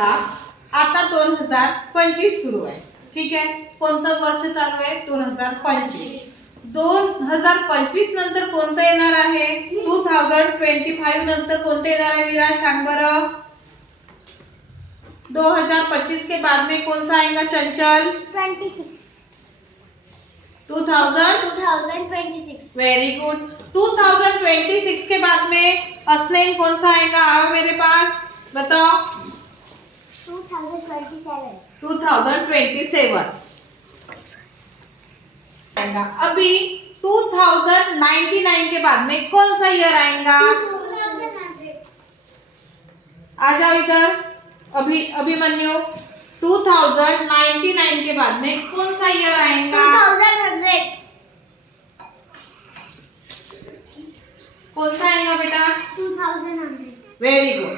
बघा आता 2025 सुरू आहे. ठीक आहे, कोणतं वर्ष चालू आहे? 2025. 2025 नंतर कोणतं येणार आहे? 2025 नंतर कोणतं येणार आहे विराज, सांग बरं. 2025 के बाद में कौन सा आएगा चंचल? 26. 2026. Very good. 2026 के बाद में असनैन कौन सा आएगा? आओ मेरे पास, बताओ. 2027. 2027 आएगा. अभी 2099 के बाद में कौन सा ईयर आएगा? 2100. आ जाओ इधर. अभिमन्यु, 2099 के बाद में कौन सा ईयर आएगा? 2100. कौन सा आएगा बेटा? 2100. Very good.